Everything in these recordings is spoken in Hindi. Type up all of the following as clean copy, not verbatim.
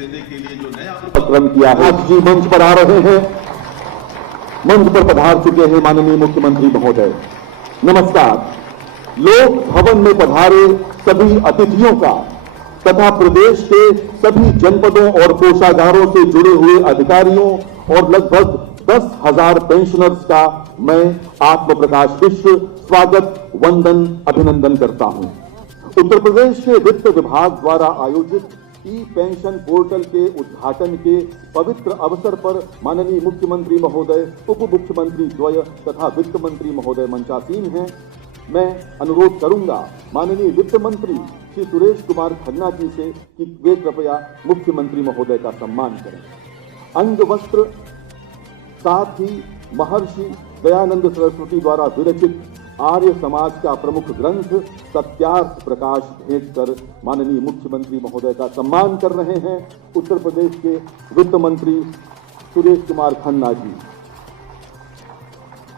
देने के लिए जो नया क्रम किया है। आज जी मंच पर आ रहे हैं, मंच पर पधार चुके हैं माननीय मुख्यमंत्री महोदय। नमस्कार। लोक भवन में पधारे सभी अतिथियों का तथा प्रदेश के सभी जनपदों और कोषागारों से जुड़े हुए अधिकारियों और लगभग 10,000 पेंशनर्स का मैं आत्म प्रकाश विश्व स्वागत, वंदन, अभिनंदन करता हूं। उत्तर प्रदेश के वित्त विभाग द्वारा आयोजित ई पेंशन पोर्टल के उद्घाटन के पवित्र अवसर पर माननीय मुख्यमंत्री महोदय, उप मुख्यमंत्री द्वय तथा वित्त मंत्री महोदय मंचासीन हैं। मैं अनुरोध करूंगा माननीय वित्त मंत्री श्री सुरेश कुमार खन्ना जी से कि वे कृपया मुख्यमंत्री महोदय का सम्मान करें। अंग वस्त्र, साथ ही महर्षि दयानंद सरस्वती द्वारा विरचित आर्य समाज का प्रमुख ग्रंथ सत्यार्थ प्रकाश भेंट कर माननीय मुख्यमंत्री महोदय का सम्मान कर रहे हैं उत्तर प्रदेश के वित्त मंत्री सुरेश कुमार खन्ना जी।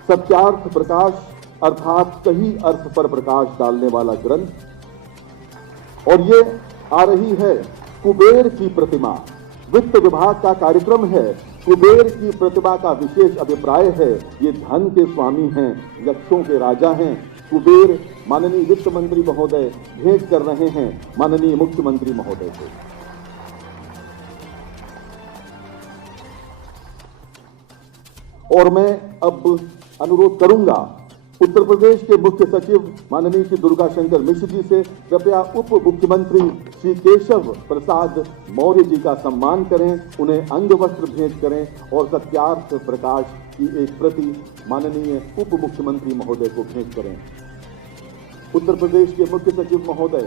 सत्यार्थ प्रकाश अर्थात सही अर्थ पर प्रकाश डालने वाला ग्रंथ, और ये आ रही है कुबेर की प्रतिमा। वित्त विभाग का कार्यक्रम है। कुबेर की प्रतिमा का विशेष अभिप्राय है, ये धन के स्वामी हैं, यक्षों के राजा हैं। कुबेर माननीय वित्त मंत्री महोदय भेंट कर रहे हैं माननीय मुख्यमंत्री महोदय को। और मैं अब अनुरोध करूंगा उत्तर प्रदेश के मुख्य सचिव माननीय श्री दुर्गा शंकर मिश्र जी से कृपया उप मुख्यमंत्री श्री केशव प्रसाद मौर्य जी का सम्मान करें, उन्हें अंग वस्त्र भेंट करें और सत्यार्थ प्रकाश की एक प्रति माननीय उप मुख्यमंत्री महोदय को भेंट करें। उत्तर प्रदेश के मुख्य सचिव महोदय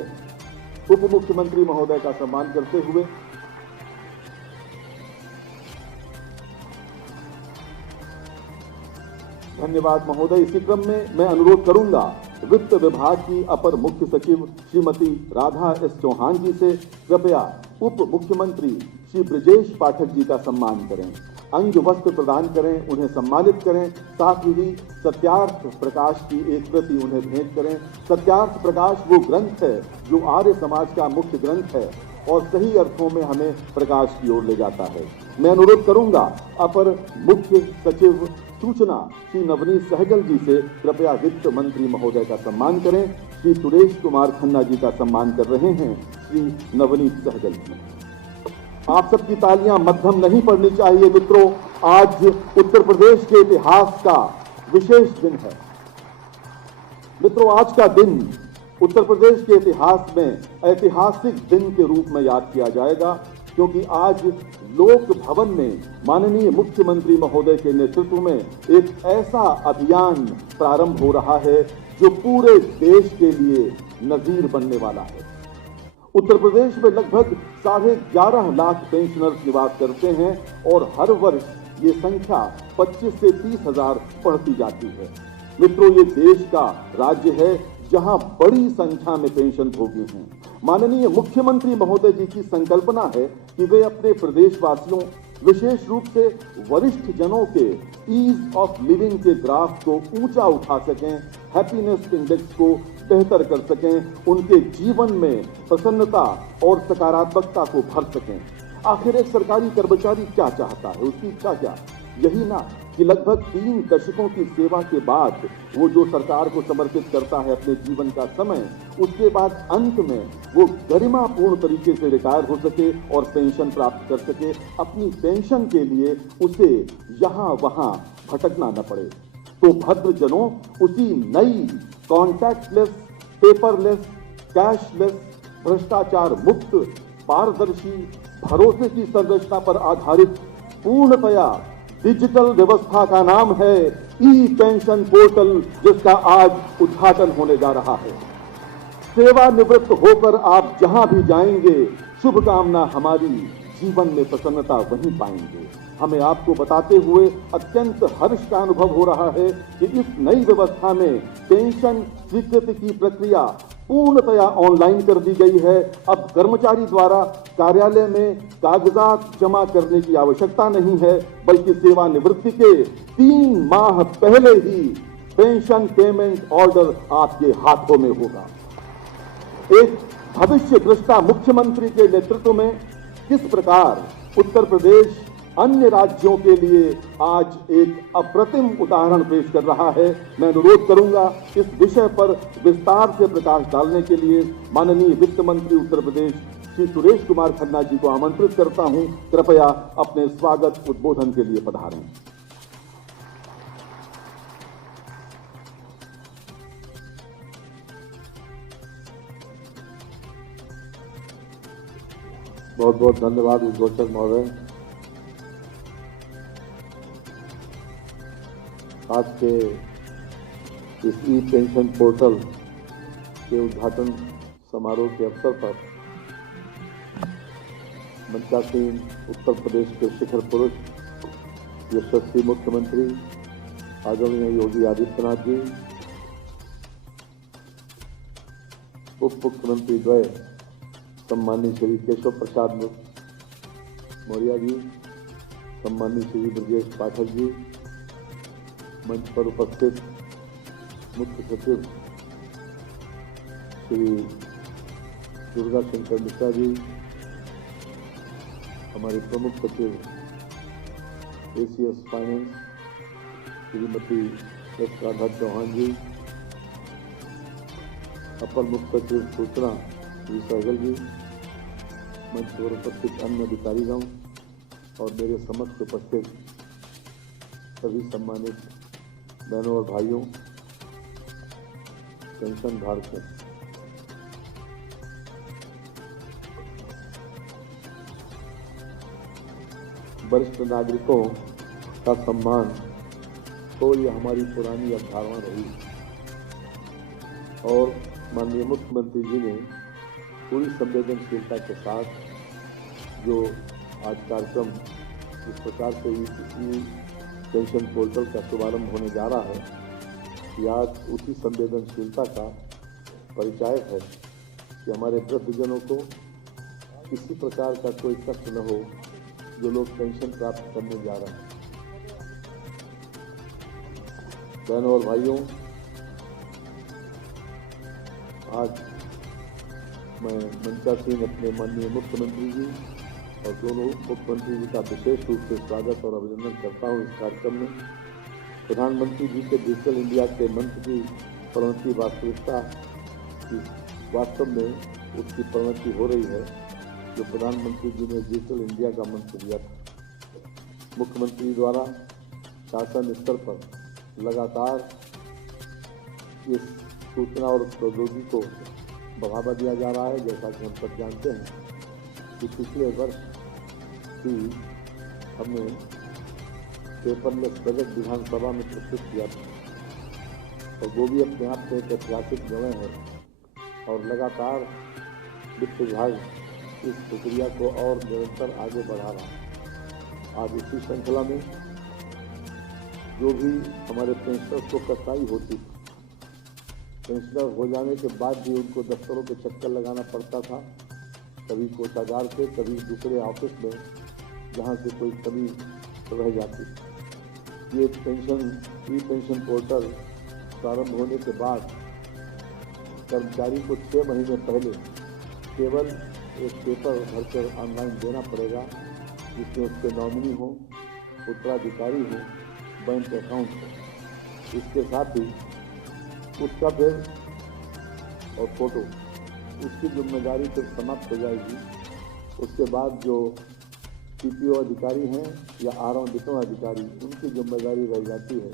उप मुख्यमंत्री महोदय का सम्मान करते हुए धन्यवाद महोदय। इसी क्रम में मैं अनुरोध करूंगा वित्त विभाग की अपर मुख्य सचिव श्रीमती राधा एस चौहान जी से कृपया उप मुख्यमंत्री श्री ब्रजेश पाठक जी का सम्मान करें, अंग वस्त्र प्रदान करें, उन्हें सम्मानित करें, साथ ही सत्यार्थ प्रकाश की एक प्रति उन्हें भेंट करें। सत्यार्थ प्रकाश वो ग्रंथ है जो आर्य समाज का मुख्य ग्रंथ है और सही अर्थों में हमें प्रकाश की ओर ले जाता है। मैं अनुरोध करूंगा अपर मुख्य सचिव सूचना श्री नवनीत सहगल जी से कृपया वित्त मंत्री महोदय का सम्मान करें। श्री सुरेश कुमार खन्ना जी का सम्मान कर रहे हैं श्री नवनीत सहगल जी। आप सबकी तालियां मध्यम नहीं पड़नी चाहिए मित्रों। आज उत्तर प्रदेश के इतिहास का विशेष दिन है मित्रों। आज का दिन उत्तर प्रदेश के इतिहास में ऐतिहासिक दिन के रूप में याद किया जाएगा, क्योंकि आज लोक भवन में माननीय मुख्यमंत्री महोदय के नेतृत्व में एक ऐसा अभियान प्रारंभ हो रहा है जो पूरे देश के लिए नजीर बनने वाला है। उत्तर प्रदेश में लगभग 11.5 लाख पेंशनर्स निवास करते हैं और हर वर्ष ये संख्या 25 से 30 हजार बढ़ती जाती है। मित्रों, ये देश का राज्य है जहां बड़ी संख्या में पेंशन भोगी हैं। माननीय मुख्यमंत्री महोदय जी की संकल्पना है कि वे अपने प्रदेशवासियों, विशेष रूप से वरिष्ठ जनों के ईज ऑफ लिविंग के ग्राफ को ऊंचा उठा सकें, हैप्पीनेस इंडेक्स को बेहतर कर सकें, उनके जीवन में प्रसन्नता और सकारात्मकता को भर सकें। आखिर एक सरकारी कर्मचारी क्या चाहता है, उसकी इच्छा क्या? यही ना कि लगभग 3 दशकों की सेवा के बाद वो जो सरकार को समर्पित करता है अपने जीवन का समय, उसके बाद अंत में वो गरिमापूर्ण तरीके से रिटायर हो सके और पेंशन प्राप्त कर सके। अपनी पेंशन के लिए उसे यहाँ वहाँ भटकना न पड़े। तो भद्रजनों, उसी नई कॉन्टैक्टलेस, पेपरलेस, कैशलेस, भ्रष्टाचार मुक्त, पारदर्शी, भरोसे की संरचना पर आधारित पूर्णतया डिजिटल व्यवस्था का नाम है ई पेंशन पोर्टल, जिसका आज उद्घाटन होने जा रहा है। सेवानिवृत्त होकर आप जहां भी जाएंगे, शुभकामना हमारी, जीवन में प्रसन्नता वहीं पाएंगे। हमें आपको बताते हुए अत्यंत हर्ष का अनुभव हो रहा है कि इस नई व्यवस्था में पेंशन स्वीकृति की प्रक्रिया पूर्णतया ऑनलाइन कर दी गई है। अब कर्मचारी द्वारा कार्यालय में कागजात जमा करने की आवश्यकता नहीं है, बल्कि सेवानिवृत्ति के 3 माह पहले ही पेंशन पेमेंट ऑर्डर आपके हाथों में होगा। एक भविष्य दृष्टा मुख्यमंत्री के नेतृत्व में किस प्रकार उत्तर प्रदेश अन्य राज्यों के लिए आज एक अप्रतिम उदाहरण पेश कर रहा है। मैं अनुरोध करूंगा इस विषय पर विस्तार से प्रकाश डालने के लिए माननीय वित्त मंत्री उत्तर प्रदेश श्री सुरेश कुमार खन्ना जी को आमंत्रित करता हूं। कृपया अपने स्वागत उद्बोधन के लिए पधारें। बहुत बहुत धन्यवाद उद्घोषक महोदय। आज के इस ई पेंशन पोर्टल के उद्घाटन समारोह के अवसर पर मंचासीन उत्तर प्रदेश के शिखर पुरुष यशस्वी मुख्यमंत्री आदरणीय योगी आदित्यनाथ जी, उप मुख्यमंत्री द्वय सम्माननीय श्री केशव प्रसाद मौर्य जी, सम्माननीय श्री ब्रजेश पाठक जी, मंच पर उपस्थित मुख्य सचिव श्री दुर्गा शंकर मिश्रा जी, हमारे प्रमुख सचिव ACS finance Shrimati S Radha Chauhan ji, अपर मुख्य सचिव सूचना श्री सहगल जी, मंच पर उपस्थित अन्य अधिकारीगण और मेरे समक्ष उपस्थित सभी सम्मानित बहनों और भाइयों, पेंशन धारकों, वरिष्ठ नागरिकों का सम्मान तो ये हमारी पुरानी अवधारणा रही और माननीय मुख्यमंत्री जी ने पूरी संवेदनशीलता के साथ जो आज कार्यक्रम इस प्रकार से पेंशन पोर्टल का शुभारंभ होने जा रहा है, कि आज उसी संवेदनशीलता का परिचय है कि हमारे वृद्धजनों को किसी प्रकार का कोई कष्ट न हो जो लोग पेंशन प्राप्त करने जा रहे हैं। बहनों और भाइयों, आज मैं मंचासीन अपने माननीय मुख्यमंत्री जी और दोनों मुख्यमंत्री जी का विशेष रूप से स्वागत और अभिनंदन करता हूं। इस कार्यक्रम में प्रधानमंत्री जी के डिजिटल इंडिया के मंत्र की परिणति वास्तविकता की वास्तव में उसकी परिणति हो रही है जो प्रधानमंत्री जी ने डिजिटल इंडिया का मंत्र दिया था। मुख्यमंत्री द्वारा शासन स्तर पर लगातार इस सूचना और प्रौद्योगिकी को बढ़ावा दिया जा रहा है। जैसा कि हम सब जानते हैं कि पिछले वर्ष भी हमने पेपरलेस बजट विधानसभा में प्रस्तुत किया था और वो भी अपने आप में एक ऐतिहासिक निर्णय है और लगातार वित्त विभाग इस प्रक्रिया को और निरंतर आगे बढ़ा रहा है। आज इसी श्रृंखला में जो भी हमारे पेंशनर्स को कठिनाई होती थी, पेंशनर हो जाने के बाद भी उनको दफ्तरों के चक्कर लगाना पड़ता था, कभी कोषागार के कभी दूसरे ऑफिस में जहाँ से कोई कमी रह जाती। ये ई पेंशन पोर्टल प्रारंभ होने के बाद कर्मचारी को 6 महीने पहले केवल एक पेपर भरकर ऑनलाइन देना पड़ेगा जिसमें उसके नॉमिनी हो, उत्तराधिकारी हो, बैंक अकाउंट हो। इसके साथ ही उसका फिर और फोटो, उसकी जिम्मेदारी फिर समाप्त हो जाएगी। उसके बाद जो पीपीओ अधिकारी हैं या आरओ वितरण अधिकारी, उनकी जिम्मेदारी रह जाती है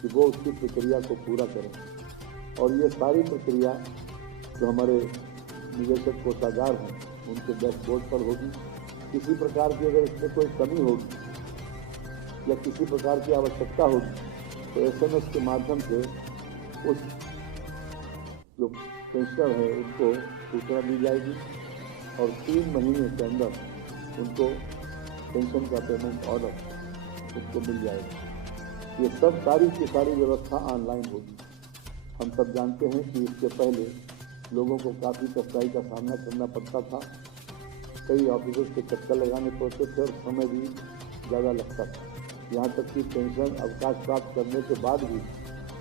कि वो उसकी प्रक्रिया को पूरा करें। और ये सारी प्रक्रिया जो हमारे निदेशक कोषागार हैं उनके डैशबोर्ड पर होगी। किसी प्रकार की अगर इसमें कोई कमी होगी या किसी प्रकार की आवश्यकता होगी तो SMS के माध्यम से उस जो पेंशनर है उनको सूचना दी जाएगी और 3 महीने के अंदर उनको पेंशन का पेमेंट ऑर्डर उनको मिल जाएगा। ये सब सारी की सारी व्यवस्था ऑनलाइन होगी। हम सब जानते हैं कि इसके पहले लोगों को काफ़ी कठिनाई का सामना करना पड़ता था, कई ऑफिसर्स के चक्कर लगाने पड़ते थे और समय भी ज़्यादा लगता था। यहाँ तक कि पेंशन अवकाश प्राप्त करने के बाद भी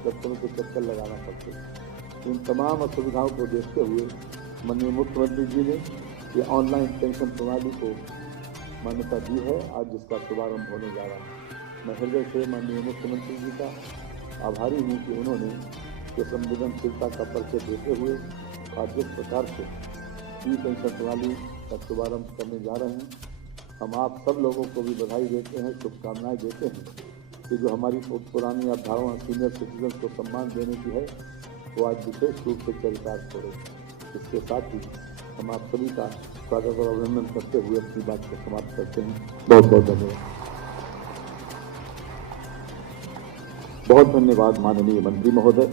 दफ्तरों के चक्कर लगाना पड़ते थे। इन तमाम असुविधाओं को देखते हुए माननीय मुख्यमंत्री जी ने ये ऑनलाइन पेंशन प्रणाली को मान्यता दी है, आज जिसका शुभारंभ होने जा रहा है। मैं हृदय से माननीय मुख्यमंत्री जी का आभारी हूँ कि उन्होंने ये संवेदनशीलता का परिचय देते हुए आज जिस प्रकार से ई पेंशन प्रणाली का शुभारंभ करने जा रहे हैं, हम आप सब लोगों को भी बधाई देते हैं, शुभकामनाएं देते हैं कि जो हमारी पुरानी अवधारणा सीनियर सिटीजन को सम्मान देने की है वो आज विशेष रूप से चरितार्थ हो रही है। इसके साथ ही हम आप सभी का स्वागत और अभिनंदन करते हुए अपनी बात को समाप्त करते हैं। बहुत बहुत धन्यवाद। बहुत धन्यवाद माननीय मंत्री महोदय।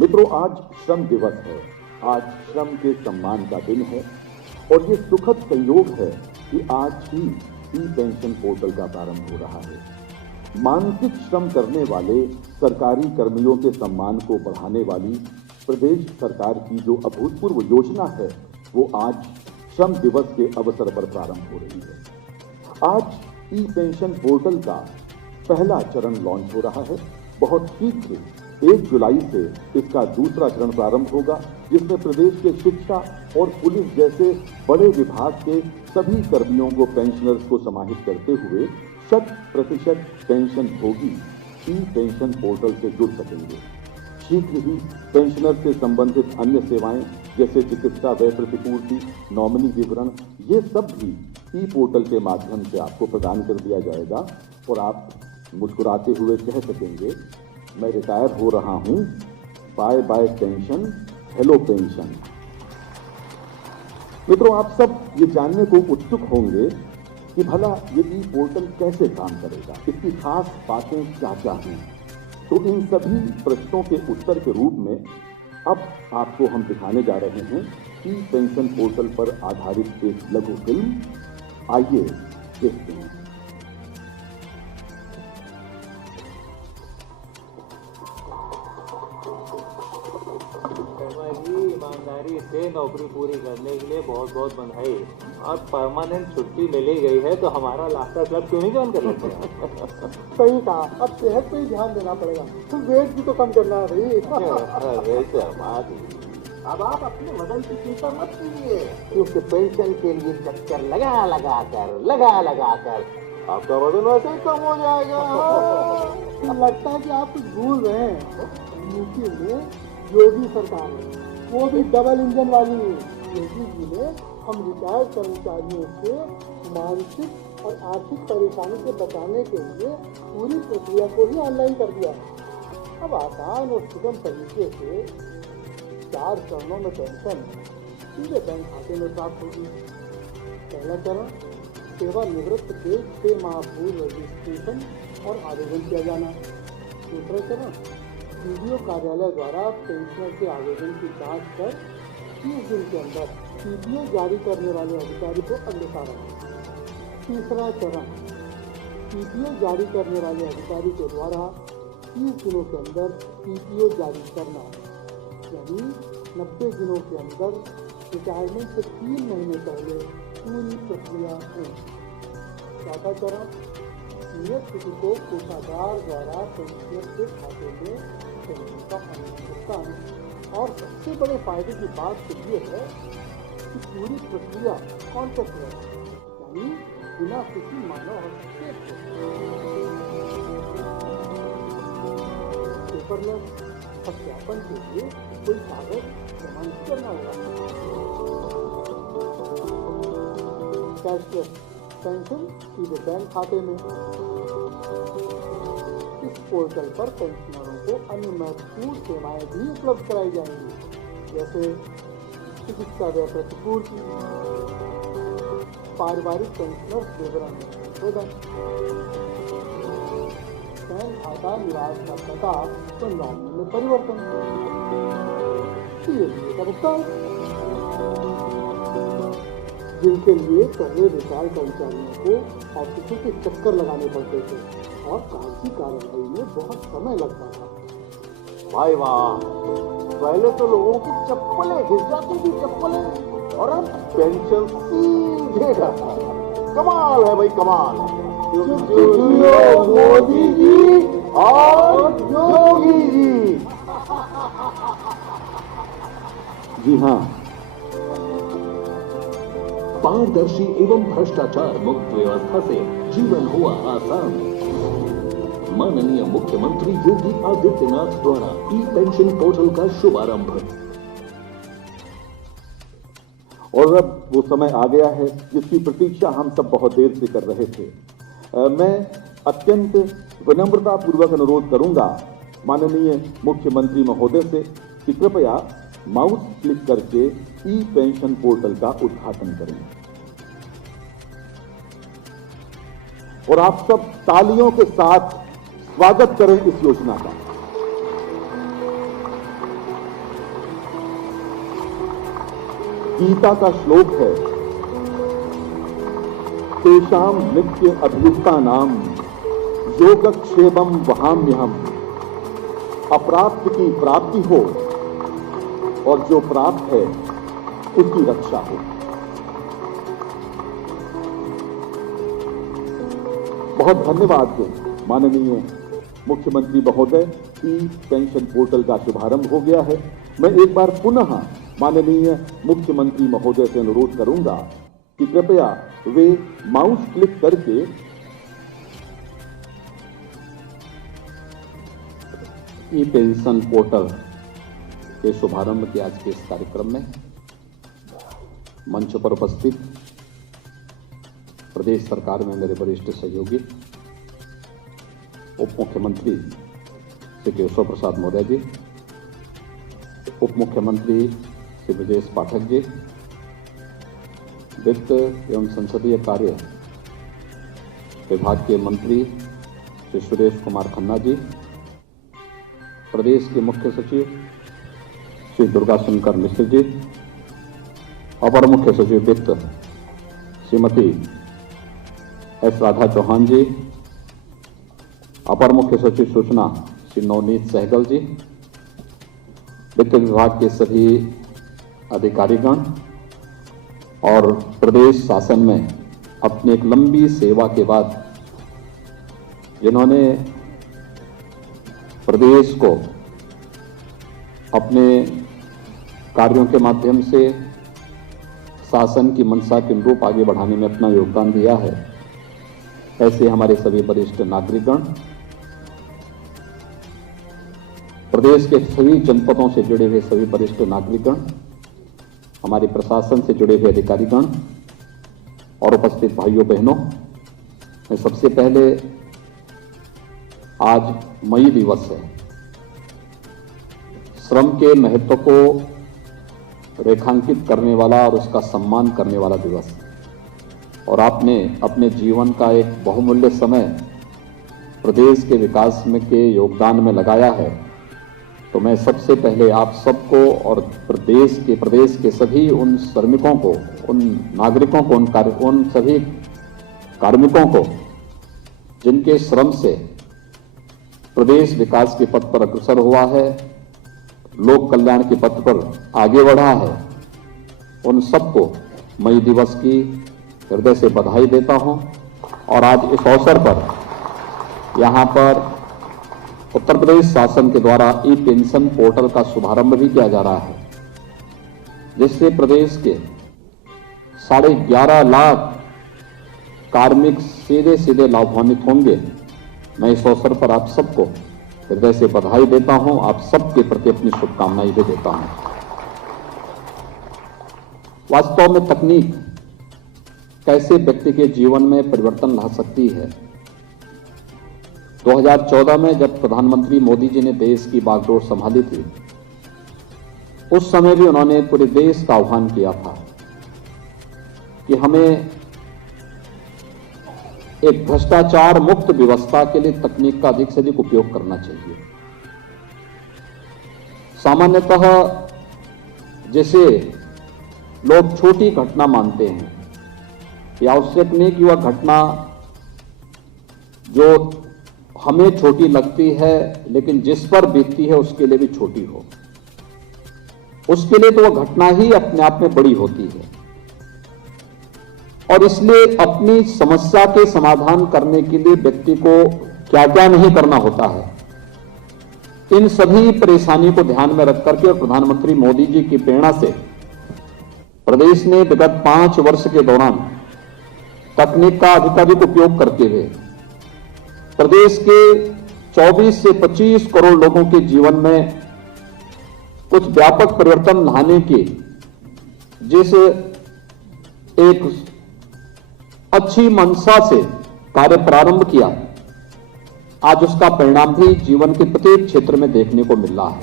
मित्रों, आज श्रम दिवस है, आज श्रम के सम्मान का दिन है और ये सुखद संयोग है कि आज ही ई पेंशन पोर्टल का प्रारंभ हो रहा है। मानसिक श्रम करने वाले सरकारी कर्मियों के सम्मान को बढ़ाने वाली प्रदेश सरकार की जो अभूतपूर्व योजना है वो आज श्रम दिवस के अवसर पर प्रारंभ हो रही है। आज ई पेंशन पोर्टल का पहला चरण लॉन्च हो रहा है। बहुत शीघ्र 1 जुलाई से इसका दूसरा चरण प्रारंभ होगा, जिसमें प्रदेश के शिक्षा और पुलिस जैसे बड़े विभाग के सभी कर्मियों को, पेंशनर्स को समाहित करते हुए 100% पेंशन भोगी ई पेंशन पोर्टल से जुड़ सकेंगे। शीघ्र ही पेंशनर से संबंधित अन्य सेवाएं जैसे चिकित्सा व्यय प्रतिपूर्ति, नॉमिनी विवरण, ये सब भी ई पोर्टल के माध्यम से आपको प्रदान कर दिया जाएगा और आप मुस्कुराते हुए कह सकेंगे, मैं रिटायर हो रहा हूं, bye bye pension, hello pension. मित्रों, आप सब ये जानने को उत्सुक होंगे कि भला ये ई पोर्टल कैसे काम करेगा, इसकी खास बातें क्या क्या हैं। तो इन सभी प्रश्नों के उत्तर के रूप में अब आपको हम दिखाने जा रहे हैं ई पेंशन पोर्टल पर आधारित एक लघु फिल्म। आइए देखते हैं। ईमानदारी से नौकरी पूरी करने के लिए बहुत बहुत बधाई। अब परमानेंट छुट्टी मिली गई है तो हमारा लाफ्टर क्लब क्यों नहीं ज्वाइन कर सकते? सही कहा, अब सेहत पे ही ध्यान देना पड़ेगा। तो वेट भी तो कम करना है भाई। वैसे अब आप अपने वजन की चिंता मत कीजिए, क्योंकि पेंशन के लिए चक्कर लगा लगा कर आपका वजन वैसे ही कम हो जाएगा। लगता है कि आप कुछ भूल रहे हैं। यूपी में योगी सरकार है, वो भी डबल इंजन वाली। योगी जी ने हम रिटायर्ड कर्मचारियों से मानसिक और आर्थिक परेशानी से बचाने के लिए पूरी प्रक्रिया को ही ऑनलाइन कर दिया। अब आसान और सुगम तरीके से 4 चरणों में पेंशन सीधे बैंक खाते में प्राप्त होगी। पहला चरण, सेवानिवृत्त के 6 माह पूर्व रजिस्ट्रेशन और आवेदन किया जाना। दूसरा चरण, वीडियो कार्यालय द्वारा पेंशनर के आवेदन की जांच कर 30 दिन के अंदर पीपीओ जारी करने वाले अधिकारी को अग्रसार है। तीसरा चरण, पीपीओ जारी करने वाले अधिकारी के द्वारा 30 दिनों के अंदर पीपीओ जारी करना, यानी 90 दिनों के अंदर रिटायरमेंट से 3 महीने पहले पूरी प्रक्रिया है। चौथा चरण, नियत तिथि को कोषागार द्वारा पेंशनर के खाते में पेंशन का भुगतान। और सबसे बड़े फायदे की बात तो ये है कि पूरी प्रक्रिया कॉन्टैक्टलेस, यानी बिना किसी मानव हस्तक्षेप के। पेपरलेस, सत्यापन के लिए कोई कागज जमा नहीं करना होगा। कैशलेस पेंशन सीधे बैंक खाते में। इस पोर्टल पर पेंशनरों को अन्य महत्वपूर्ण सेवाएं भी उपलब्ध कराई जाएंगी, जैसे चिकित्सा व्यय प्रतिपूर्ति, पारिवारिक पेंशनर विवरण में संशोधन, बैंक खाता निवास का पता व नॉमिनी में परिवर्तन, CSA का भुगतान। जिनके लिए पहले रिटायर्ड कर्मचारियों को ऑफिसों के चक्कर लगाने पड़ते थे और कागजी कार्रवाई में बहुत समय लगता था। भाई वाह, पहले तो लोगों की चप्पलें घिस जाती थी, चप्पलें, और अब पेंशन सीधे जाता है। कमाल है भाई, कमाल है। मोदी जी और योगी जी। जी हाँ, पारदर्शी एवं भ्रष्टाचार मुक्त व्यवस्था से जीवन हुआ आसान। माननीय मुख्यमंत्री योगी आदित्यनाथ द्वारा ई पेंशन पोर्टल का शुभारंभ। और अब वो समय आ गया है जिसकी प्रतीक्षा हम सब बहुत देर से कर रहे थे। मैं अत्यंत विनम्रतापूर्वक अनुरोध करूंगा माननीय मुख्यमंत्री महोदय से कि कृपया माउस क्लिक करके ई पेंशन पोर्टल का उद्घाटन करें और आप सब तालियों के साथ स्वागत करें इस योजना का। गीता का श्लोक है, तेषाम नित्य अभियुक्ता नाम योगक्षेमम वहाम्यहम्। अप्राप्त की प्राप्ति हो और जो प्राप्त है उसकी रक्षा हो। बहुत धन्यवाद माननीय मुख्यमंत्री महोदय। ई पेंशन पोर्टल का शुभारंभ हो गया है। मैं एक बार पुनः माननीय मुख्यमंत्री महोदय से अनुरोध करूंगा कि कृपया वे माउस क्लिक करके ई पेंशन पोर्टल के शुभारंभ के आज के इस कार्यक्रम में मंच पर उपस्थित प्रदेश सरकार में मेरे वरिष्ठ सहयोगी उप मुख्यमंत्री श्री केशव प्रसाद मौर्य जी, उप मुख्यमंत्री श्री ब्रजेश पाठक जी, वित्त एवं संसदीय कार्य विभाग के मंत्री श्री सुरेश कुमार खन्ना जी, प्रदेश के मुख्य सचिव श्री दुर्गा शंकर मिश्र जी, अपर मुख्य सचिव वित्त श्रीमती एस राधा चौहान जी, अपर मुख्य सचिव सूचना श्री नवनीत सहगल जी, वित्त विभाग के सभी अधिकारीगण और प्रदेश शासन में अपनी एक लंबी सेवा के बाद जिन्होंने प्रदेश को अपने कार्यों के माध्यम से शासन की मंशा के अनुरूप आगे बढ़ाने में अपना योगदान दिया है, ऐसे हमारे सभी वरिष्ठ नागरिकगण, प्रदेश के सभी जनपदों से जुड़े हुए सभी वरिष्ठ नागरिकगण, हमारे प्रशासन से जुड़े हुए अधिकारीगण और उपस्थित भाइयों बहनों, मैं सबसे पहले आज मई दिवस है, श्रम के महत्व को रेखांकित करने वाला और उसका सम्मान करने वाला दिवस, और आपने अपने जीवन का एक बहुमूल्य समय प्रदेश के विकास में के योगदान में लगाया है, तो मैं सबसे पहले आप सबको और प्रदेश के सभी उन श्रमिकों को, उन नागरिकों को, उन सभी कार्मिकों को जिनके श्रम से प्रदेश विकास के पथ पर अग्रसर हुआ है, लोक कल्याण के पथ पर आगे बढ़ा है, उन सबको मई दिवस की हृदय से बधाई देता हूं। और आज इस अवसर पर यहां पर उत्तर प्रदेश शासन के द्वारा ई पेंशन पोर्टल का शुभारंभ भी किया जा रहा है, जिससे प्रदेश के 11.5 लाख कार्मिक सीधे लाभान्वित होंगे। मैं इस अवसर पर आप सबको हृदय से बधाई देता हूं, आप सबके प्रति अपनी शुभकामनाएं भी देता हूं। वास्तव में तकनीक कैसे व्यक्ति के जीवन में परिवर्तन ला सकती है। 2014 में जब प्रधानमंत्री मोदी जी ने देश की बागडोर संभाली थी, उस समय भी उन्होंने पूरे देश का आह्वान किया था कि हमें एक भ्रष्टाचार मुक्त व्यवस्था के लिए तकनीक का अधिक से अधिक उपयोग करना चाहिए। सामान्यतः जैसे लोग छोटी घटना मानते हैं, यह आवश्यक नहीं कि वह घटना जो हमें छोटी लगती है लेकिन जिस पर बीतती है उसके लिए भी छोटी हो, उसके लिए तो वह घटना ही अपने आप में बड़ी होती है। और इसलिए अपनी समस्या के समाधान करने के लिए व्यक्ति को क्या क्या नहीं करना होता है, इन सभी परेशानी को ध्यान में रख करके और प्रधानमंत्री मोदी जी की प्रेरणा से प्रदेश ने विगत 5 वर्ष के दौरान तकनीक का अधिकाधिक उपयोग करते हुए प्रदेश के 24 से 25 करोड़ लोगों के जीवन में कुछ व्यापक परिवर्तन लाने के जिस एक अच्छी मंशा से कार्य प्रारंभ किया, आज उसका परिणाम भी जीवन के प्रत्येक क्षेत्र में देखने को मिल रहा है।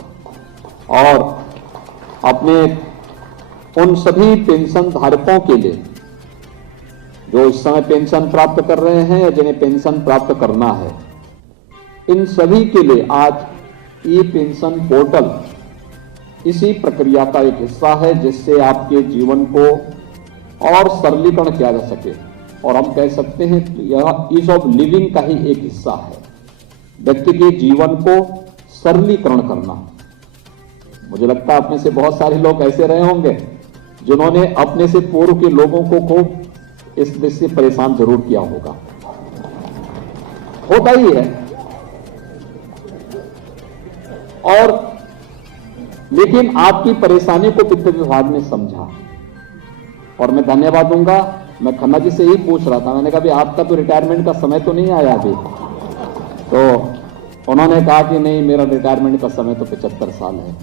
और अपने उन सभी पेंशन धारकों के लिए जो इस समय पेंशन प्राप्त कर रहे हैं या जिन्हें पेंशन प्राप्त करना है, इन सभी के लिए आज ई पेंशन पोर्टल इसी प्रक्रिया का एक हिस्सा है, जिससे आपके जीवन को और सरलीकरण किया जा सके। और हम कह सकते हैं यह ईज ऑफ लिविंग का ही एक हिस्सा है, व्यक्ति के जीवन को सरलीकरण करना। मुझे लगता है अपने से बहुत सारे लोग ऐसे रहे होंगे जिन्होंने अपने से पूर्व के लोगों को खूब इस दृष्टि से परेशान जरूर किया होगा, होता ही है। और लेकिन आपकी परेशानी को वित्त विभाग ने समझा और मैं धन्यवाद दूंगा। मैं खन्ना जी से ही पूछ रहा था, मैंने कहा भी आपका तो रिटायरमेंट का समय तो नहीं आया अभी, तो उन्होंने कहा कि नहीं, मेरा रिटायरमेंट का समय तो 75 साल है,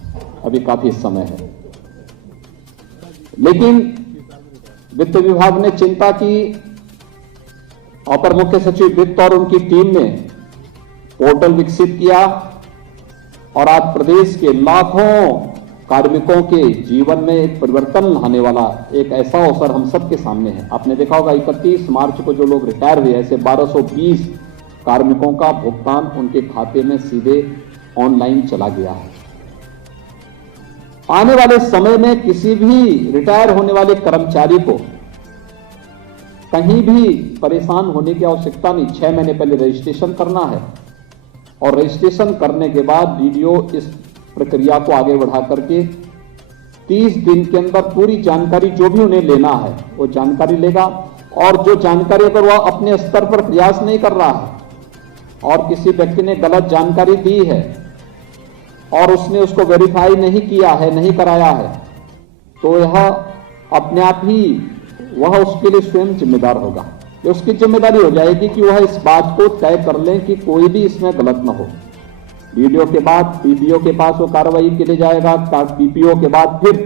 अभी काफी समय है। लेकिन वित्त विभाग ने चिंता की, अपर मुख्य सचिव वित्त और उनकी टीम ने पोर्टल विकसित किया और आज प्रदेश के लाखों कार्मिकों के जीवन में एक परिवर्तन लाने वाला एक ऐसा अवसर हम सबके सामने है। आपने देखा होगा 31 मार्च को जो लोग रिटायर हुए, ऐसे 1220 कार्मिकों का भुगतान उनके खाते में सीधे ऑनलाइन चला गया है। आने वाले समय में किसी भी रिटायर होने वाले कर्मचारी को कहीं भी परेशान होने की आवश्यकता नहीं। 6 महीने पहले रजिस्ट्रेशन करना है और रजिस्ट्रेशन करने के बाद डीडीओ इस प्रक्रिया को आगे बढ़ा करके 30 दिन के अंदर पूरी जानकारी जो भी उन्हें लेना है वो जानकारी लेगा। और जो जानकारी अगर वह अपने स्तर पर प्रयास नहीं कर रहा है और किसी व्यक्ति ने गलत जानकारी दी है और उसने उसको वेरीफाई नहीं किया है, नहीं कराया है, तो यह अपने आप ही वह उसके लिए स्वयं जिम्मेदार होगा। ये उसकी जिम्मेदारी हो जाएगी कि वह इस बात को तय कर लें कि कोई भी इसमें गलत न हो। डीडीओ के बाद पीपीओ के पास वो कार्रवाई के लिए जाएगा, पीपीओ के बाद फिर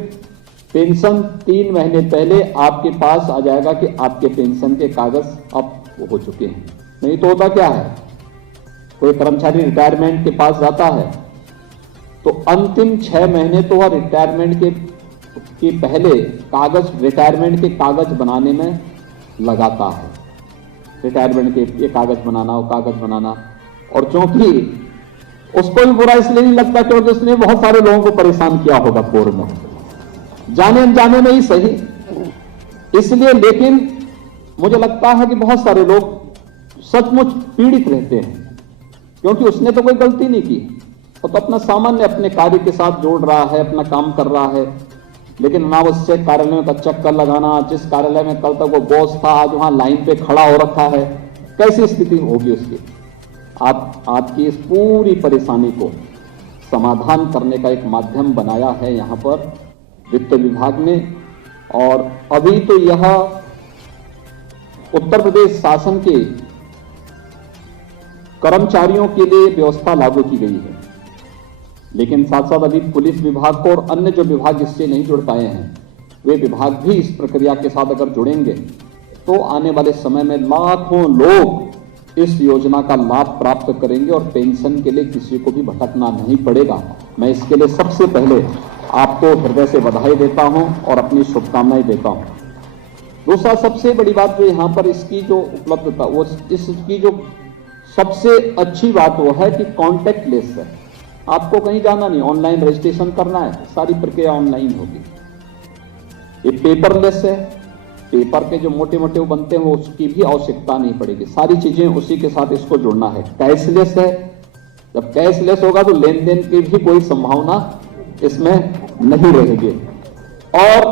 पेंशन 3 महीने पहले आपके पास आ जाएगा कि आपके पेंशन के कागज अब हो चुके हैं। नहीं तो होता क्या है, कोई कर्मचारी रिटायरमेंट के पास जाता है तो अंतिम 6 महीने तो वह रिटायरमेंट के पहले कागज, रिटायरमेंट के कागज बनाने में लगाता है। रिटायरमेंट के ये कागज बनाना, वो कागज बनाना, और क्योंकि उसको भी बुरा इसलिए नहीं लगता क्योंकि उसने बहुत सारे लोगों को परेशान किया होगा पूर्व में, जाने अनजाने में ही सही, इसलिए। लेकिन मुझे लगता है कि बहुत सारे लोग सचमुच पीड़ित रहते हैं क्योंकि उसने तो कोई गलती नहीं की, वो तो अपना सामान्य अपने कार्य के साथ जोड़ रहा है, अपना काम कर रहा है, लेकिन अनावश्यक कार्यालयों का चक्कर लगाना, जिस कार्यालय में कल तक वो बॉस था आज वहां लाइन पे खड़ा हो रखा है, कैसी स्थिति होगी उसकी। आपकी इस पूरी परेशानी को समाधान करने का एक माध्यम बनाया है यहां पर वित्त विभाग ने। और अभी तो यह उत्तर प्रदेश शासन के कर्मचारियों के लिए व्यवस्था लागू की गई है, लेकिन साथ साथ अभी पुलिस विभाग को और अन्य जो विभाग इससे नहीं जुड़ पाए हैं, वे विभाग भी इस प्रक्रिया के साथ अगर जुड़ेंगे तो आने वाले समय में लाखों लोग इस योजना का लाभ प्राप्त करेंगे और पेंशन के लिए किसी को भी भटकना नहीं पड़ेगा। मैं इसके लिए सबसे पहले आपको हृदय से बधाई देता हूं और अपनी शुभकामनाएं देता हूं। दूसरा सबसे बड़ी बात जो यहां पर इसकी जो उपलब्धता, वो इसकी जो सबसे अच्छी बात वो है कि कॉन्टैक्ट लेस है। आपको कहीं जाना नहीं, ऑनलाइन रजिस्ट्रेशन करना है, सारी प्रक्रिया ऑनलाइन होगी। ये पेपरलेस है, पेपर के जो मोटे मोटे वो बनते हैं वो उसकी भी आवश्यकता नहीं पड़ेगी, सारी चीजें उसी के साथ इसको जुड़ना है। कैशलेस है, जब कैशलेस होगा तो लेन देन की भी कोई संभावना इसमें नहीं रहेगी और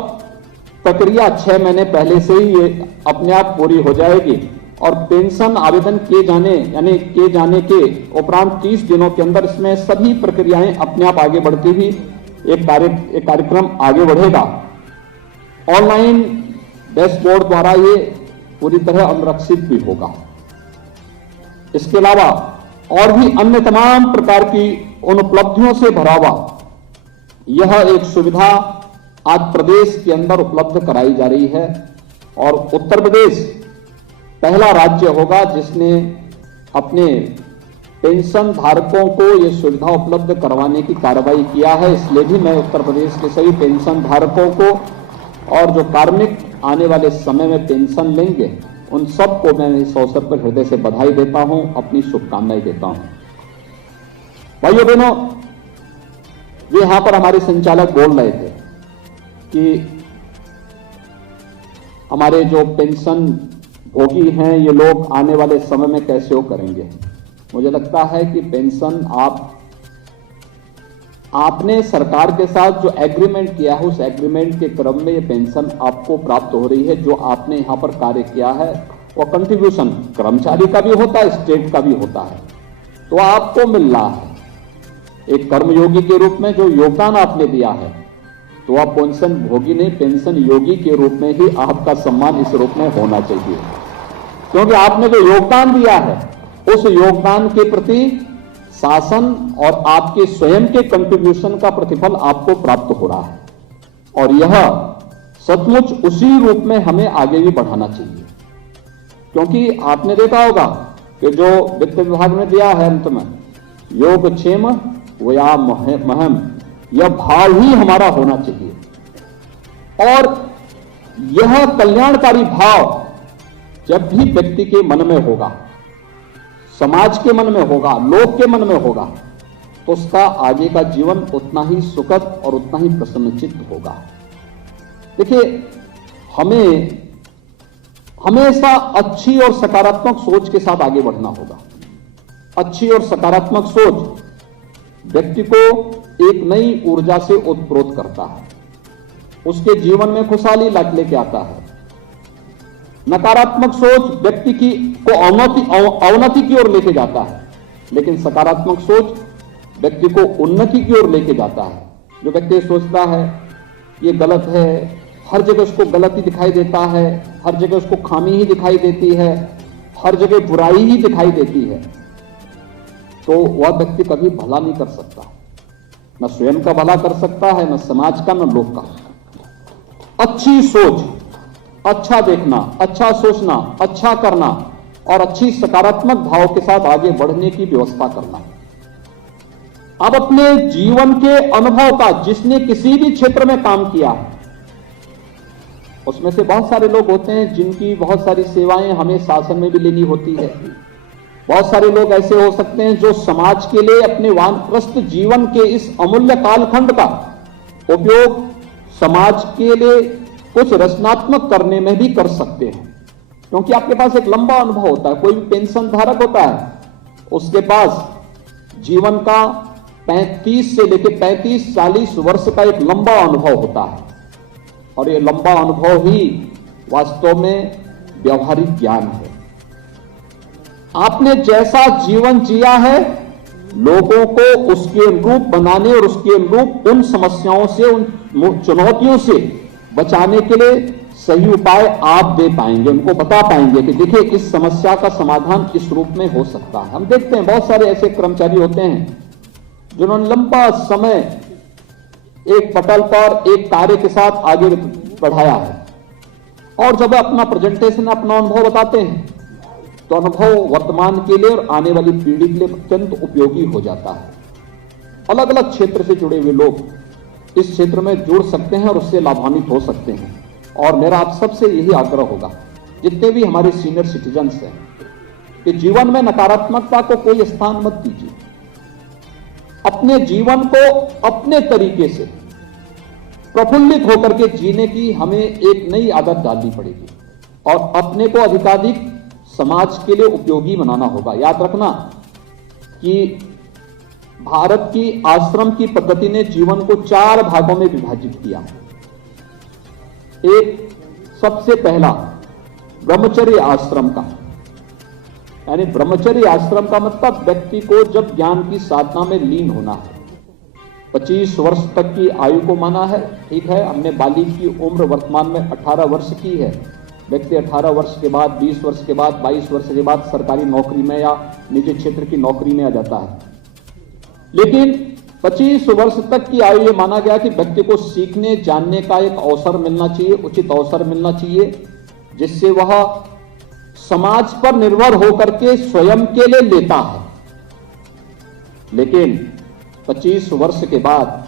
प्रक्रिया 6 महीने पहले से ही ये अपने आप पूरी हो जाएगी और पेंशन आवेदन किए जाने के उपरांत 30 दिनों के अंदर इसमें सभी प्रक्रियाएं अपने आप आगे बढ़ती हुई एक कार्यक्रम आगे बढ़ेगा ऑनलाइन डैशबोर्ड द्वारा ये पूरी तरह अनुरक्षित भी होगा। इसके अलावा और भी अन्य तमाम प्रकार की उन उपलब्धियों से भरा हुआ यह एक सुविधा आज प्रदेश के अंदर उपलब्ध कराई जा रही है और उत्तर प्रदेश पहला राज्य होगा जिसने अपने पेंशन धारकों को यह सुविधा उपलब्ध करवाने की कार्रवाई किया है। इसलिए भी मैं उत्तर प्रदेश के सभी पेंशन धारकों को और जो कार्मिक आने वाले समय में पेंशन लेंगे उन सबको मैं इस अवसर पर हृदय से बधाई देता हूं, अपनी शुभकामनाएं देता हूं। भाइयों बहनों, ये यहां पर हमारे संचालक बोल रहे थे कि हमारे जो पेंशन भोगी हैं ये लोग आने वाले समय में कैसे वो करेंगे। मुझे लगता है कि पेंशन आपने सरकार के साथ जो एग्रीमेंट किया है उस एग्रीमेंट के क्रम में ये पेंशन आपको प्राप्त हो रही है। जो आपने यहां पर कार्य किया है वो कंट्रीब्यूशन कर्मचारी का भी होता है, स्टेट का भी होता है, तो आपको मिल रहा है। एक कर्मयोगी के रूप में जो योगदान आपने दिया है तो आप पेंशन भोगी नहीं, पेंशन योगी के रूप में ही आपका सम्मान इस रूप में होना चाहिए, क्योंकि आपने जो योगदान दिया है उस योगदान के प्रति शासन और आपके स्वयं के कंट्रीब्यूशन का प्रतिफल आपको प्राप्त हो रहा है और यह सचमुच उसी रूप में हमें आगे भी बढ़ाना चाहिए। क्योंकि आपने देखा होगा कि जो वित्त विभाग ने दिया है अंत में योगक्षेम वया महम, यह भाव ही हमारा होना चाहिए और यह कल्याणकारी भाव जब भी व्यक्ति के मन में होगा, समाज के मन में होगा, लोक के मन में होगा, तो उसका आगे का जीवन उतना ही सुखद और उतना ही प्रसन्नचित्त होगा। देखिए, हमें हमेशा अच्छी और सकारात्मक सोच के साथ आगे बढ़ना होगा। अच्छी और सकारात्मक सोच व्यक्ति को एक नई ऊर्जा से ओतप्रोत करता है, उसके जीवन में खुशहाली लेके आता है। नकारात्मक सोच व्यक्ति को अवनति की ओर लेके जाता है, लेकिन सकारात्मक सोच व्यक्ति को उन्नति की ओर लेके जाता है। जो व्यक्ति सोचता है ये गलत है, हर जगह उसको गलती दिखाई देता है, हर जगह उसको खामी ही दिखाई देती है, हर जगह बुराई ही दिखाई देती है, तो वह व्यक्ति कभी भला नहीं कर सकता, न स्वयं का भला कर सकता है, न समाज का, न लोक का। अच्छी सोच, अच्छा देखना, अच्छा सोचना, अच्छा करना और अच्छी सकारात्मक भाव के साथ आगे बढ़ने की व्यवस्था करना। अब अपने जीवन के अनुभव का, जिसने किसी भी क्षेत्र में काम किया है, उसमें से बहुत सारे लोग होते हैं जिनकी बहुत सारी सेवाएं हमें शासन में भी लेनी होती है। बहुत सारे लोग ऐसे हो सकते हैं जो समाज के लिए अपने वानप्रस्थ जीवन के इस अमूल्य कालखंड का उपयोग समाज के लिए कुछ रचनात्मक करने में भी कर सकते हैं, क्योंकि आपके पास एक लंबा अनुभव होता है। कोई भी पेंशन धारक होता है, उसके पास जीवन का 35 से लेकर 35-40 वर्ष का एक लंबा अनुभव होता है और ये लंबा अनुभव ही वास्तव में व्यवहारिक ज्ञान है। आपने जैसा जीवन जिया है, लोगों को उसके अनुरूप बनाने और उसके अनुरूप उन समस्याओं से, उन चुनौतियों से बचाने के लिए सही उपाय आप दे पाएंगे, उनको बता पाएंगे कि देखिए इस समस्या का समाधान इस रूप में हो सकता है। हम देखते हैं बहुत सारे ऐसे कर्मचारी होते हैं जिन्होंने लंबा समय एक पटल पर एक कार्य के साथ आगे बढ़ाया है और जब अपना प्रेजेंटेशन, अपना अनुभव बताते हैं तो अनुभव वर्तमान के लिए और आने वाली पीढ़ी के लिए अत्यंत उपयोगी हो जाता है। अलग अलग क्षेत्र से जुड़े हुए लोग इस क्षेत्र में जुड़ सकते हैं और उससे लाभान्वित हो सकते हैं। और मेरा आप सबसे यही आग्रह होगा, जितने भी हमारे सीनियर सिटीजन्स हैं, कि जीवन में नकारात्मकता को कोई स्थान मत दीजिए। अपने जीवन को अपने तरीके से प्रफुल्लित होकर के जीने की हमें एक नई आदत डालनी पड़ेगी और अपने को अधिकाधिक समाज के लिए उपयोगी बनाना होगा। याद रखना कि भारत की आश्रम की पद्धति ने जीवन को 4 भागों में विभाजित किया। एक, सबसे पहला ब्रह्मचर्य आश्रम का, यानी ब्रह्मचर्य आश्रम का मतलब व्यक्ति को जब ज्ञान की साधना में लीन होना है, 25 वर्ष तक की आयु को माना है। ठीक है, हमने बालिग की उम्र वर्तमान में 18 वर्ष की है। व्यक्ति 18 वर्ष के बाद, 20 वर्ष के बाद, 22 वर्ष के बाद सरकारी नौकरी में या निजी क्षेत्र की नौकरी में आ जाता है। लेकिन 25 वर्ष तक की आयु ये माना गया कि व्यक्ति को सीखने जानने का एक अवसर मिलना चाहिए, उचित अवसर मिलना चाहिए, जिससे वह समाज पर निर्भर होकर के स्वयं के लिए लेता है। लेकिन 25 वर्ष के बाद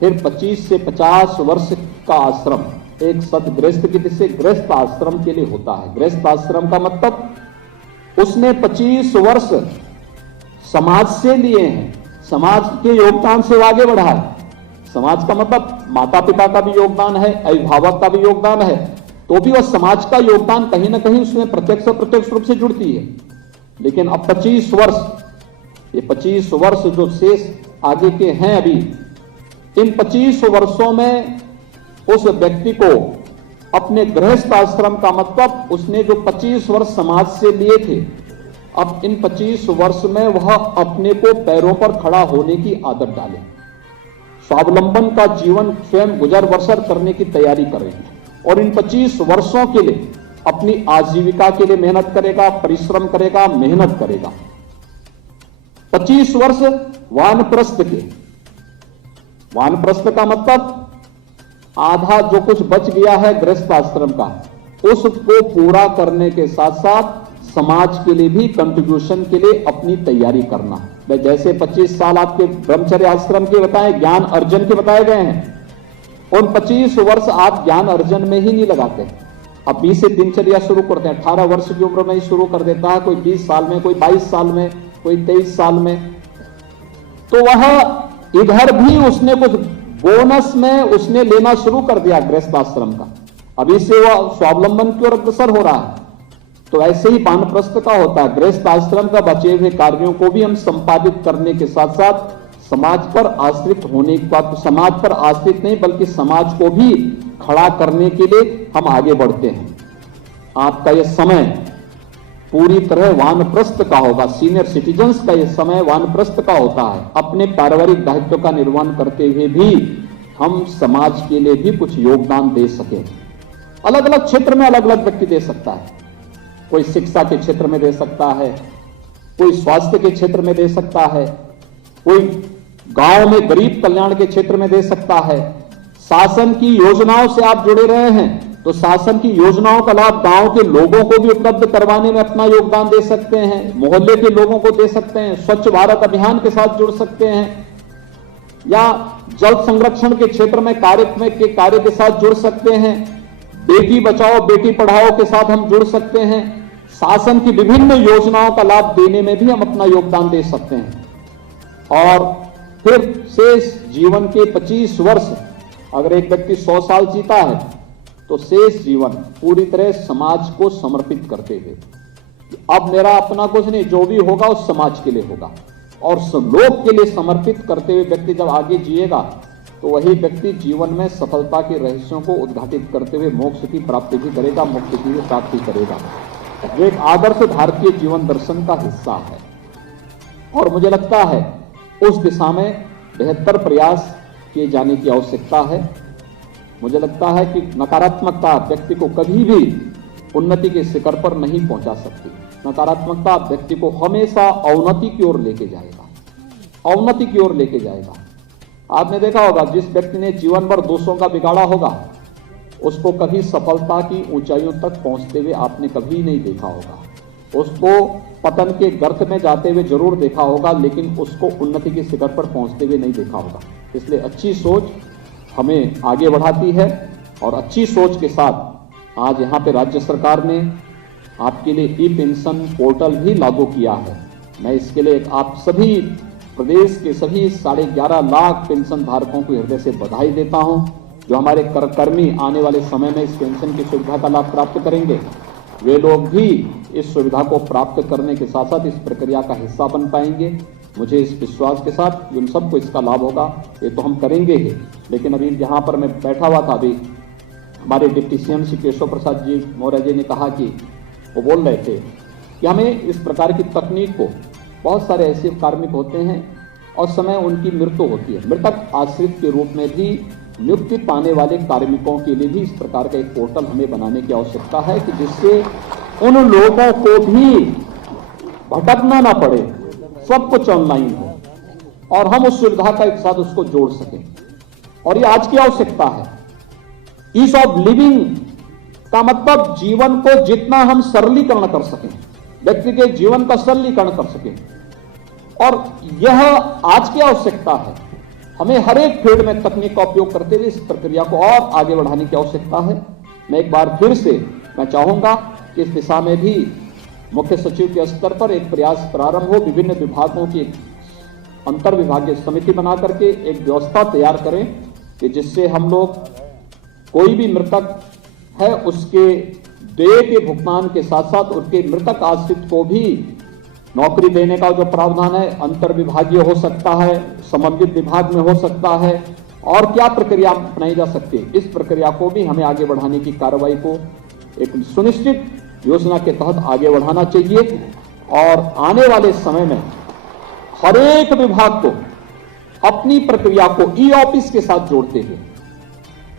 फिर 25 से 50 वर्ष का आश्रम एक सतगृहस्थ की जिससे गृहस्थ आश्रम के लिए होता है। गृहस्थ आश्रम का मतलब उसने 25 वर्ष समाज से लिए हैं, समाज के योगदान से आगे बढ़ा है। समाज का मतलब माता पिता का भी योगदान है, अभिभावक का भी योगदान है, तो भी वह समाज का योगदान कहीं ना कहीं उसमें प्रत्यक्ष अप्रत्यक्ष रूप से जुड़ती है। लेकिन अब 25 वर्ष, ये 25 वर्ष जो शेष आगे के हैं अभी, इन 25 वर्षों में उस व्यक्ति को अपने गृहस्थ आश्रम का मतलब उसने जो 25 वर्ष समाज से लिए थे, अब इन 25 वर्ष में वह अपने को पैरों पर खड़ा होने की आदत डाले, स्वावलंबन का जीवन स्वयं गुजर बसर करने की तैयारी करेंगे और इन 25 वर्षों के लिए अपनी आजीविका के लिए मेहनत करेगा, परिश्रम करेगा, मेहनत करेगा। 25 वर्ष वानप्रस्थ के, वानप्रस्थ का मतलब आधा जो कुछ बच गया है गृहस्थ आश्रम का, उसको पूरा करने के साथ साथ समाज के लिए भी कंट्रीब्यूशन के लिए अपनी तैयारी करना। मैं जैसे 25 साल आपके ब्रह्मचर्य आश्रम के बताए, ज्ञान अर्जन के बताए गए हैं, उन 25 वर्ष आप ज्ञान अर्जन में ही नहीं लगाते। अब 20 से दिनचर्या शुरू करते हैं, 18 वर्ष की उम्र में ही शुरू कर देता है, कोई 20 साल में, कोई 22 साल में, कोई 23 साल में, तो वह इधर भी उसने कुछ बोनस में उसने लेना शुरू कर दिया गृहस्थ आश्रम का। अभी से वह स्वावलंबन की ओर अग्रसर हो रहा है। तो ऐसे ही वानप्रस्थ का होता है, गृहस्थ आश्रम का बचे हुए कार्यों को भी हम संपादित करने के साथ साथ समाज पर आश्रित होने के बाद, समाज पर आश्रित नहीं बल्कि समाज को भी खड़ा करने के लिए हम आगे बढ़ते हैं। आपका यह समय पूरी तरह वानप्रस्थ का होगा, सीनियर सिटीजन्स का यह समय वानप्रस्थ का होता है। अपने पारिवारिक दायित्व का निर्वहन करते हुए भी हम समाज के लिए भी कुछ योगदान दे सके। अलग अलग क्षेत्र में अलग अलग व्यक्ति दे सकता है, कोई शिक्षा के क्षेत्र में दे सकता है, कोई स्वास्थ्य के क्षेत्र में दे सकता है, कोई गांव में गरीब कल्याण के क्षेत्र में दे सकता है। शासन की योजनाओं से आप जुड़े रहे हैं तो शासन की योजनाओं का लाभ गांव के लोगों को भी उपलब्ध करवाने में अपना योगदान दे सकते हैं, मोहल्ले के लोगों को दे सकते हैं, स्वच्छ भारत अभियान के साथ जुड़ सकते हैं, या जल संरक्षण के क्षेत्र में कार्य के साथ जुड़ सकते हैं, बेटी बचाओ बेटी पढ़ाओ के साथ हम जुड़ सकते हैं। शासन की विभिन्न योजनाओं का लाभ देने में भी हम अपना योगदान दे सकते हैं। और फिर शेष जीवन के 25 वर्ष, अगर एक व्यक्ति 100 साल जीता है तो शेष जीवन पूरी तरह समाज को समर्पित करते हुए, अब मेरा अपना कुछ नहीं, जो भी होगा उस समाज के लिए होगा, और लोक के लिए समर्पित करते हुए व्यक्ति जब आगे जिएगा तो वही व्यक्ति जीवन में सफलता के रहस्यों को उद्घाटित करते हुए मोक्ष की प्राप्ति भी करेगा, मुक्ति की भी प्राप्ति करेगा। जो एक आदर्श भारतीय जीवन दर्शन का हिस्सा है और मुझे लगता है उस दिशा में बेहतर प्रयास किए जाने की आवश्यकता है। मुझे लगता है कि नकारात्मकता व्यक्ति को कभी भी उन्नति के शिखर पर नहीं पहुंचा सकती। नकारात्मकता व्यक्ति को हमेशा अवनति की ओर लेके जाएगा, अवनति की ओर लेके जाएगा। आपने देखा होगा जिस व्यक्ति ने जीवन भर दूसरों का बिगाड़ा होगा उसको कभी सफलता की ऊंचाइयों तक पहुंचते हुए आपने कभी नहीं देखा होगा। उसको पतन के गर्त में जाते हुए जरूर देखा होगा, लेकिन उसको उन्नति के शिखर पर पहुंचते हुए नहीं देखा होगा। इसलिए अच्छी सोच हमें आगे बढ़ाती है और अच्छी सोच के साथ आज यहाँ पे राज्य सरकार ने आपके लिए ई पेंशन पोर्टल भी लागू किया है। मैं इसके लिए आप सभी प्रदेश के सभी 11.5 लाख पेंशन धारकों को हृदय से बधाई देता हूं। जो हमारे कर्मी आने वाले समय में इस पेंशन की सुविधा का लाभ प्राप्त करेंगे, वे लोग भी इस सुविधा को प्राप्त करने के साथ साथ इस प्रक्रिया का हिस्सा बन पाएंगे। मुझे इस विश्वास के साथ उन सबको इसका लाभ होगा, ये तो हम करेंगे ही। लेकिन अभी यहाँ पर मैं बैठा हुआ था, अभी हमारे डिप्टी सीएम श्री केशव प्रसाद जी मौर्य जी ने कहा कि वो बोल रहे थे कि हमें इस प्रकार की तकनीक को, बहुत सारे ऐसे कार्मिक होते हैं और समय उनकी मृत्यु होती है। मृतक आश्रित के रूप में भी नियुक्ति पाने वाले कार्मिकों के लिए भी इस प्रकार का एक पोर्टल हमें बनाने की आवश्यकता है कि जिससे उन लोगों को भी भटकना ना पड़े, सब कुछ ऑनलाइन हो और हम उस सुविधा का एक साथ उसको जोड़ सकें। और ये आज की आवश्यकता है। ईज ऑफ लिविंग का मतलब जीवन को जितना हम सरलीकरण कर सकें, व्यक्ति के जीवन का सरलीकरण कर सकें, और यह आज की आवश्यकता है। हमें हर एक फील्ड में तकनीक का उपयोग करते हुए इस प्रक्रिया को और आगे बढ़ाने की आवश्यकता है। मैं एक बार फिर से मैं चाहूंगा कि इस दिशा में भी मुख्य सचिव के स्तर पर एक प्रयास प्रारंभ हो। विभिन्न विभागों की अंतर विभागीय समिति बना करके एक व्यवस्था तैयार करें कि जिससे हम लोग कोई भी मृतक है उसके देय के भुगतान के साथ साथ उसके मृतक आश्रित को भी नौकरी देने का जो प्रावधान है अंतर विभागीय हो सकता है, संबंधित विभाग में हो सकता है, और क्या प्रक्रिया अपनाई जा सकती है, इस प्रक्रिया को भी हमें आगे बढ़ाने की कार्रवाई को एक सुनिश्चित योजना के तहत आगे बढ़ाना चाहिए। और आने वाले समय में हर एक विभाग को अपनी प्रक्रिया को ई ऑफिस के साथ जोड़ते हुए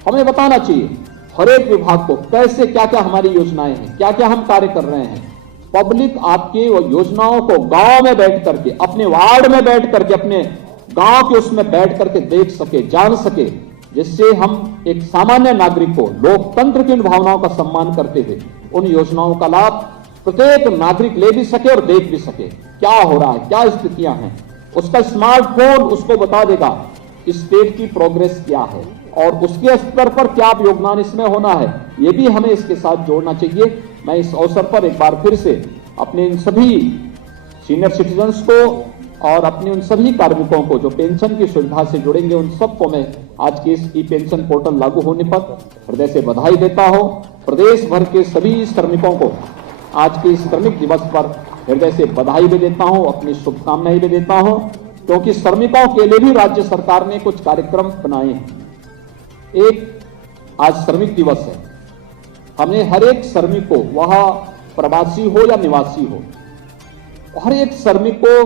हमें बताना चाहिए हर एक विभाग को कैसे क्या क्या हमारी योजनाएं हैं, क्या क्या हम कार्य कर रहे हैं। पब्लिक आपके योजनाओं को गांव में बैठ करके, अपने वार्ड में बैठ करके, अपने गांव के उसमें बैठ करके देख सके, जान सके, जिससे हम एक सामान्य नागरिक को लोकतंत्र की उन भावनाओं का सम्मान करते हुए उन योजनाओं का लाभ प्रत्येक नागरिक ले भी सके और देख भी सके क्या हो रहा है, क्या स्थितियां हैं। उसका स्मार्टफोन उसको बता देगा स्टेट की प्रोग्रेस क्या है और उसके स्तर पर क्या योगदान इसमें होना है, ये भी हमें इसके साथ जोड़ना चाहिए। मैं इस अवसर पर एक बार फिर से अपने इन सभी सीनियर सिटीजन्स को और अपने उन सभी कार्मिकों को जो पेंशन की सुविधा से जुड़ेंगे उन सबको मैं आज के इस ई पेंशन पोर्टल लागू होने पर हृदय से बधाई देता हूं। प्रदेश भर के सभी श्रमिकों को आज के इस श्रमिक दिवस पर हृदय से बधाई भी देता हूं, अपनी शुभकामनाएं भी देता हूं, क्योंकि श्रमिकों के लिए भी राज्य सरकार ने कुछ कार्यक्रम बनाए हैं। एक आज श्रमिक दिवस है, हमने हर एक श्रमिक को, वह प्रवासी हो या निवासी हो, हर एक श्रमिक को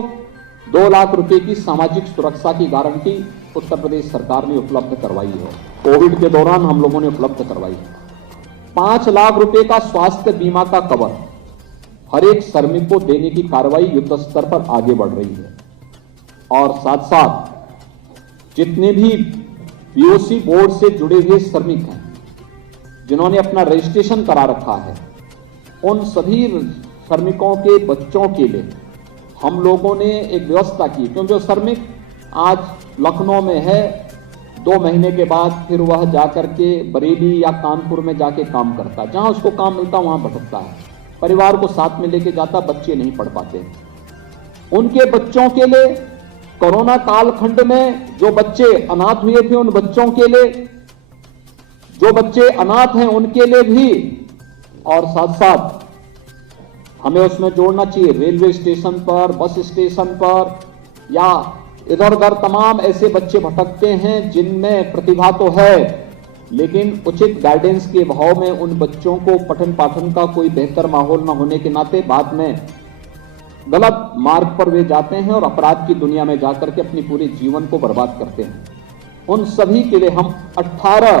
2 लाख रुपए की सामाजिक सुरक्षा की गारंटी उत्तर प्रदेश सरकार ने उपलब्ध करवाई है। कोविड के दौरान हम लोगों ने उपलब्ध करवाई है। 5 लाख रुपए का स्वास्थ्य बीमा का कवर हर एक श्रमिक को देने की कार्रवाई युद्ध स्तर पर आगे बढ़ रही है। और साथ साथ जितने भी पीओसी बोर्ड से जुड़े हुए श्रमिक हैं जिन्होंने अपना रजिस्ट्रेशन करा रखा है, उन सभी श्रमिकों के बच्चों के लिए हम लोगों ने एक व्यवस्था की, क्योंकि जो श्रमिक आज लखनऊ में है 2 महीने के बाद फिर वह जाकर के बरेली या कानपुर में जाके काम करता है, जहां उसको काम मिलता वहां भटकता है, परिवार को साथ में लेके जाता, बच्चे नहीं पढ़ पाते। उनके बच्चों के लिए कोरोना कालखंड में जो बच्चे अनाथ हुए थे, उन बच्चों के लिए, जो बच्चे अनाथ हैं उनके लिए भी, और साथ साथ हमें उसमें जोड़ना चाहिए रेलवे स्टेशन पर, बस स्टेशन पर या इधर उधर तमाम ऐसे बच्चे भटकते हैं जिनमें प्रतिभा तो है लेकिन उचित गाइडेंस के अभाव में उन बच्चों को पठन पाठन का कोई बेहतर माहौल न होने के नाते बाद में गलत मार्ग पर वे जाते हैं और अपराध की दुनिया में जाकर के अपनी पूरे जीवन को बर्बाद करते हैं। उन सभी के लिए हम 18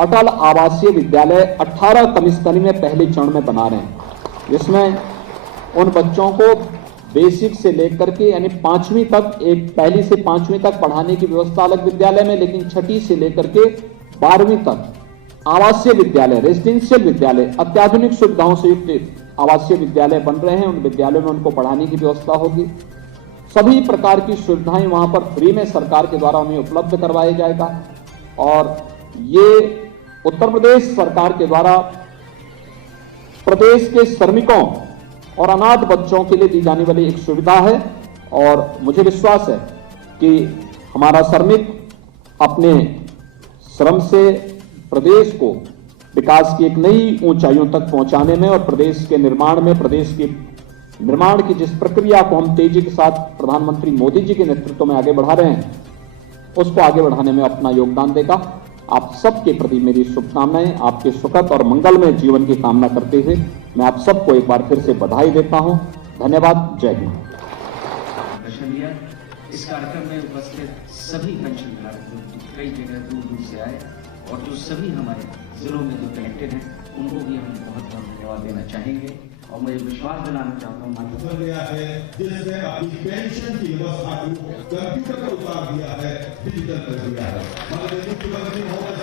अटल आवासीय विद्यालय 18 कमिश्नरी में पहले चरण में बना रहे हैं, जिसमें उन बच्चों को बेसिक से लेकर के यानी 5वीं तक, एक पहली से 5वीं तक पढ़ाने की व्यवस्था अलग विद्यालय में, लेकिन 6ठी से लेकर के 12वीं तक आवासीय विद्यालय, रेजिडेंशियल विद्यालय, अत्याधुनिक सुविधाओं से युक्त आवासीय विद्यालय बन रहे हैं। उन विद्यालयों में उनको पढ़ाने की व्यवस्था होगी। सभी प्रकार की सुविधाएं वहां पर फ्री में सरकार के द्वारा उन्हें उपलब्ध करवाया जाएगा। और ये उत्तर प्रदेश सरकार के द्वारा प्रदेश के श्रमिकों और अनाथ बच्चों के लिए दी जाने वाली एक सुविधा है। और मुझे विश्वास है कि हमारा श्रमिक अपने श्रम से प्रदेश को विकास की एक नई ऊंचाइयों तक पहुंचाने में और प्रदेश के निर्माण में, प्रदेश के निर्माण की जिस प्रक्रिया को हम तेजी के साथ प्रधानमंत्री मोदी जी के नेतृत्व में आगे बढ़ा रहे हैं, उसको आगे बढ़ाने में अपना योगदान देगा। आप सबके प्रति मेरी शुभकामनाएं, आपके सुखद और मंगलमय जीवन की कामना करते हुए मैं आप सबको एक बार फिर से बधाई देता हूं। धन्यवाद। जय हिंद। इस कार्यक्रम में उपस्थित सभी पेंशन धारक जो कई जगह दूर दूर से आए और जो सभी हमारे जिलों में जो कनेक्टेड हैं उनको भी हम बहुत बहुत धन्यवाद देना चाहेंगे और मुझे विश्वास दिलाना चाहता हूँ मान्यता गया है जिसने अपनी पेंशन की व्यवस्था को कंप्यूटर पर उतार दिया है, डिजिटल कर दिया है। माननीय मुख्यमंत्री महोदय